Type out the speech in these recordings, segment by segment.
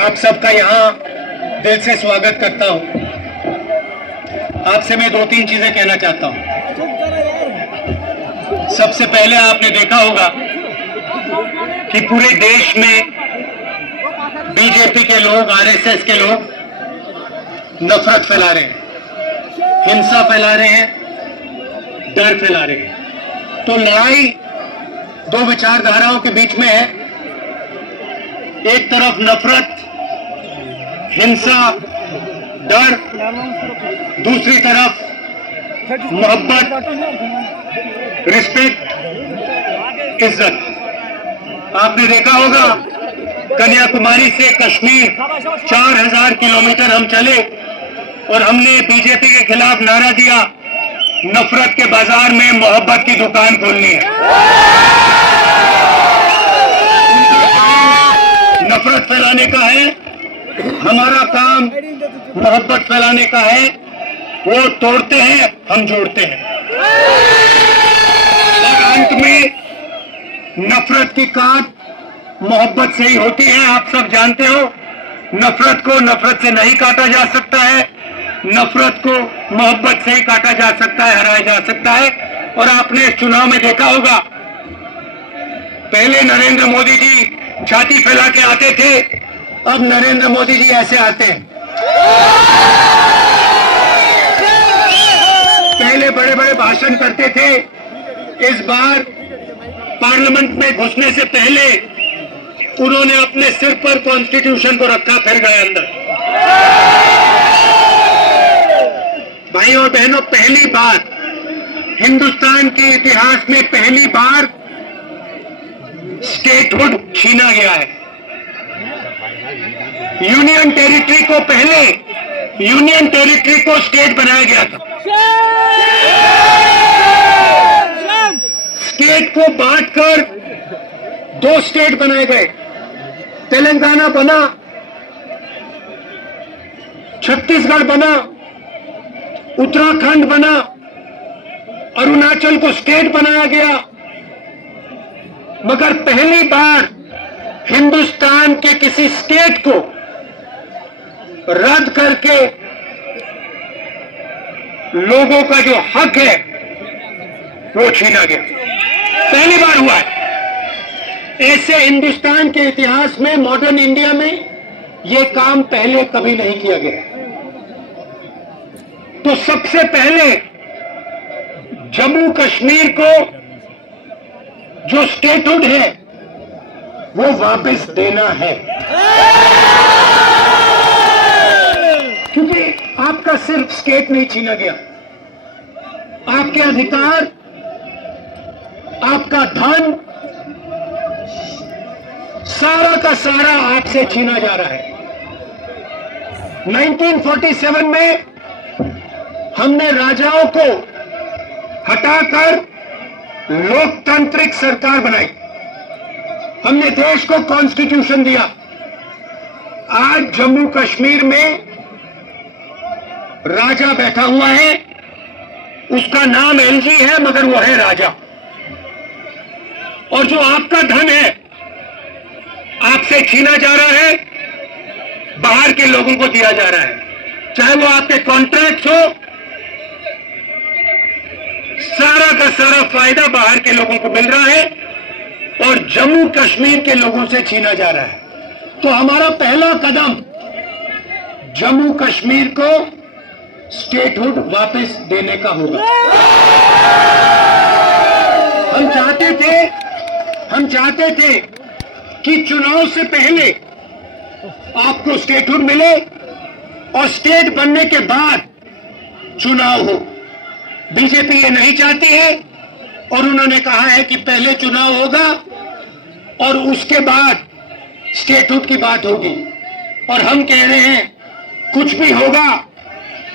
आप सबका यहाँ दिल से स्वागत करता हूँ। आपसे मैं दो तीन चीजें कहना चाहता हूँ। सबसे पहले आपने देखा होगा कि पूरे देश में बीजेपी के लोग, आरएसएस के लोग नफरत फैला रहे हैं, हिंसा फैला रहे हैं, डर फैला रहे हैं। तो लड़ाई दो विचारधाराओं के बीच में है। एक तरफ नफरत, हिंसा, डर, दूसरी तरफ मोहब्बत, रिस्पेक्ट, इज्जत। आपने देखा होगा कन्याकुमारी से कश्मीर 4000 किलोमीटर हम चले और हमने बीजेपी के खिलाफ नारा दिया, नफरत के बाजार में मोहब्बत की दुकान खोलनी है। नफरत फैलाने का है, हमारा काम मोहब्बत फैलाने का है। वो तोड़ते हैं, हम जोड़ते हैं। और अंत में नफरत की काट मोहब्बत से ही होती है। आप सब जानते हो, नफरत को नफरत से नहीं काटा जा सकता है, नफरत को मोहब्बत से ही काटा जा सकता है, हराया जा सकता है। और आपने इस चुनाव में देखा होगा, पहले नरेंद्र मोदी जी छाती फैला के आते थे, अब नरेंद्र मोदी जी ऐसे आते हैं। पहले बड़े बड़े भाषण करते थे, इस बार पार्लियामेंट में घुसने से पहले उन्होंने अपने सिर पर कॉन्स्टिट्यूशन को रखा, फिर गए अंदर। भाई और बहनों, पहली बार हिंदुस्तान के इतिहास में पहली बार स्टेटहुड छीना गया है। यूनियन टेरिटरी को पहले यूनियन टेरिटरी को स्टेट बनाया गया था। स्टेट को बांटकर दो स्टेट बनाए गए, तेलंगाना बना, छत्तीसगढ़ बना, उत्तराखंड बना, अरुणाचल को स्टेट बनाया गया। मगर पहली बार हिंदुस्तान के किसी स्टेट को रद्द करके लोगों का जो हक है वो छीना गया। पहली बार हुआ है। ऐसे हिंदुस्तान के इतिहास में, मॉडर्न इंडिया में यह काम पहले कभी नहीं किया गया। तो सबसे पहले जम्मू कश्मीर को जो स्टेटहुड है वो वापस देना है, क्योंकि आपका सिर्फ स्टेट नहीं छीना गया, आपके अधिकार, आपका धन, सारा का सारा आपसे छीना जा रहा है। 1947 में हमने राजाओं को हटाकर लोकतांत्रिक सरकार बनाई, हमने देश को कॉन्स्टिट्यूशन दिया। आज जम्मू कश्मीर में राजा बैठा हुआ है, उसका नाम एलजी है, मगर वो है राजा। और जो आपका धन है आपसे छीना जा रहा है, बाहर के लोगों को दिया जा रहा है, चाहे वो आपके कॉन्ट्रैक्ट हो, सारा का सारा फायदा बाहर के लोगों को मिल रहा है और जम्मू कश्मीर के लोगों से छीना जा रहा है। तो हमारा पहला कदम जम्मू कश्मीर को स्टेटहुड वापस देने का होगा। हम चाहते थे कि चुनाव से पहले आपको स्टेटहुड मिले और स्टेट बनने के बाद चुनाव हो। बीजेपी ये नहीं चाहती है और उन्होंने कहा है कि पहले चुनाव होगा और उसके बाद स्टेटहुड की बात होगी। और हम कह रहे हैं कुछ भी होगा,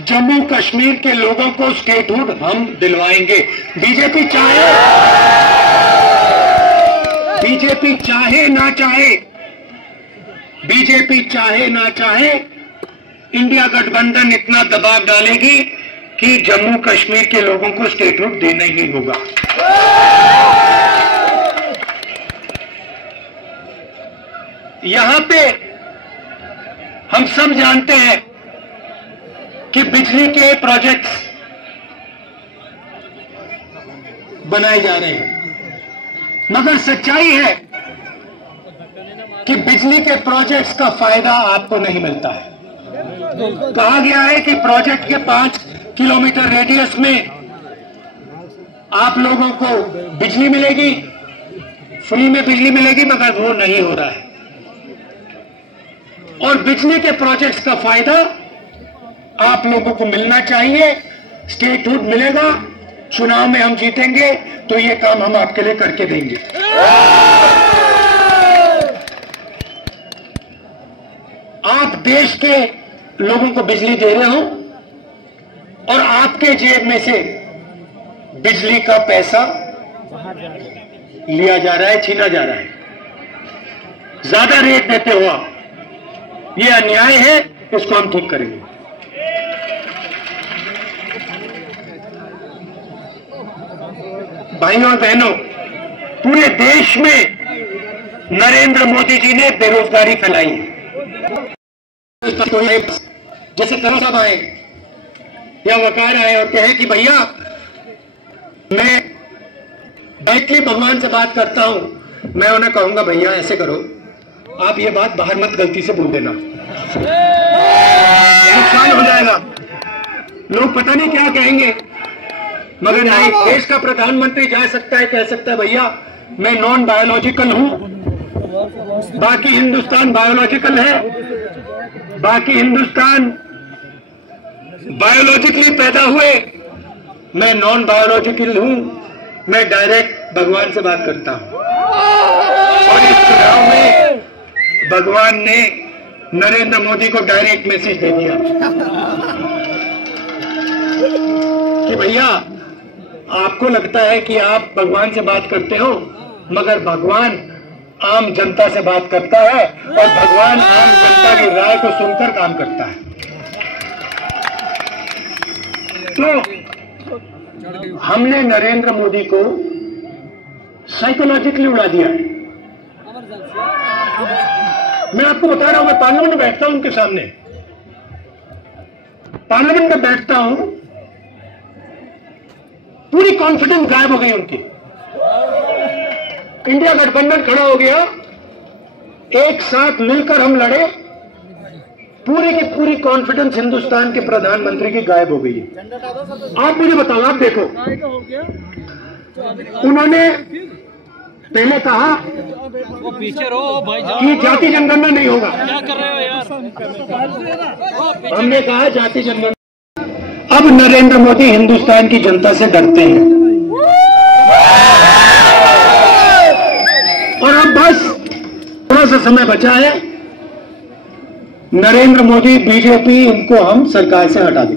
जम्मू कश्मीर के लोगों को स्टेटहुड हम दिलवाएंगे। बीजेपी चाहे ना चाहे, इंडिया गठबंधन इतना दबाव डालेगी कि जम्मू कश्मीर के लोगों को स्टेटहुड देना ही होगा। यहां पे हम सब जानते हैं कि बिजली के प्रोजेक्ट्स बनाए जा रहे हैं, मगर सच्चाई है कि बिजली के प्रोजेक्ट्स का फायदा आपको नहीं मिलता है। कहा गया है कि प्रोजेक्ट के 5 किलोमीटर रेडियस में आप लोगों को बिजली मिलेगी, फ्री में बिजली मिलेगी, मगर वो नहीं हो रहा है। और बिजली के प्रोजेक्ट्स का फायदा आप लोगों को मिलना चाहिए, स्टेटहुड मिलेगा, चुनाव में हम जीतेंगे तो ये काम हम आपके लिए करके देंगे। आप देश के लोगों को बिजली दे रहे हो और आपके जेब में से बिजली का पैसा लिया जा रहा है, छीना जा रहा है, ज्यादा रेट देते हो आप। ये अन्याय है, इसको हम ठीक करेंगे। भाइयों और बहनों, पूरे देश में नरेंद्र मोदी जी ने बेरोजगारी फैलाई है। जैसे कल साहब आए या वकार आए और कहे कि भैया मैं डायरेक्टली भगवान से बात करता हूं, मैं उन्हें कहूंगा भैया ऐसे करो, आप ये बात बाहर मत गलती से बोल देना, नुकसान हो जाएगा। लोग पता नहीं क्या कहेंगे, मगर नहीं, देश का प्रधानमंत्री जा सकता है, कह सकता है भैया मैं नॉन बायोलॉजिकल हूं, बाकी हिंदुस्तान बायोलॉजिकल है, बाकी हिंदुस्तान बायोलॉजिकली पैदा हुए, मैं नॉन बायोलॉजिकल हूं, मैं डायरेक्ट भगवान से बात करता हूं। और इस चुनाव में भगवान ने नरेंद्र मोदी को डायरेक्ट मैसेज दे दिया कि भैया आपको लगता है कि आप भगवान से बात करते हो, मगर भगवान आम जनता से बात करता है और भगवान आम जनता की राय को सुनकर काम करता है। तो हमने नरेंद्र मोदी को साइकोलॉजिकली उड़ा दिया है। मैं आपको बता रहा हूं, मैं पार्लियामेंट में बैठता हूं, उनके सामने पार्लियामेंट में बैठता हूं, पूरी कॉन्फिडेंस गायब हो गई उनकी। इंडिया गठबंधन खड़ा हो गया, एक साथ मिलकर हम लड़े, पूरी की पूरी कॉन्फिडेंस हिंदुस्तान के प्रधानमंत्री की गायब हो गई है। आप मुझे बताओ, आप देखो, उन्होंने पहले कहा कि जाति जनगणना नहीं होगा, क्या कर रहे हो यार, हमने कहा जाति जनगणना। अब नरेंद्र मोदी हिंदुस्तान की जनता से डरते हैं और अब बस थोड़ा सा समय बचा है, नरेंद्र मोदी बीजेपी इनको हम सरकार से हटा दें।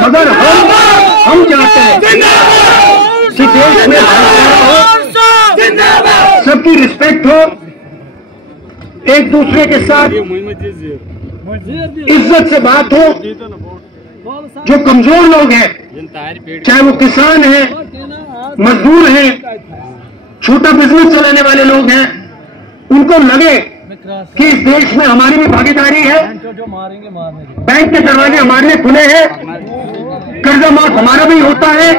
मगर हम चाहते हैं कि देश में भाईचारा हो, सबकी रिस्पेक्ट हो, एक दूसरे के साथ इज्जत से बात हो। जो कमजोर लोग हैं, चाहे वो किसान हैं, मजदूर हैं, छोटा बिजनेस चलाने वाले लोग हैं, उनको लगे कि इस देश में हमारी भी भागीदारी है, बैंक के दरवाजे हमारे लिए खुले हैं, कर्जा माफ हमारा भी होता है,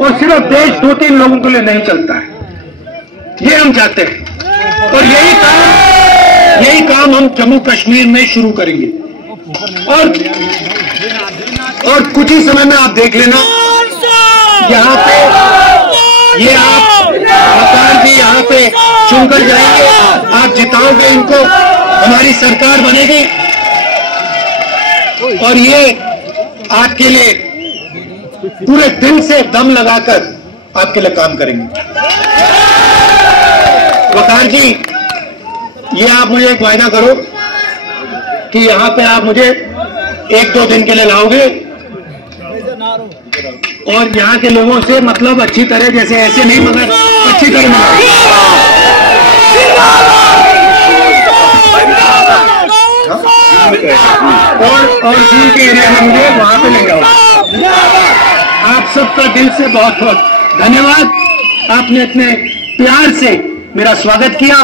और सिर्फ देश 2-3 लोगों के लिए नहीं चलता है। ये हम चाहते हैं और यही काम हम जम्मू कश्मीर में शुरू करेंगे। और कुछ ही समय में आप देख लेना, यहाँ पे ये आप वकार जी यहाँ पे चुनकर जाएंगे, आप जिताओगे इनको, हमारी सरकार बनेगी और ये आपके लिए पूरे दिल से दम लगाकर आपके लिए काम करेंगे। वकार जी, ये आप मुझे एक वायदा करो कि यहाँ पे आप मुझे 1-2 दिन के लिए लाओगे और यहाँ के लोगों से मतलब अच्छी तरह, जैसे ऐसे नहीं मगर अच्छी तरह मिलाओगे। और झील के एरिया में मुझे वहां पे ले जाओ। आप सबका दिल से बहुत बहुत धन्यवाद, आपने इतने प्यार से मेरा स्वागत किया।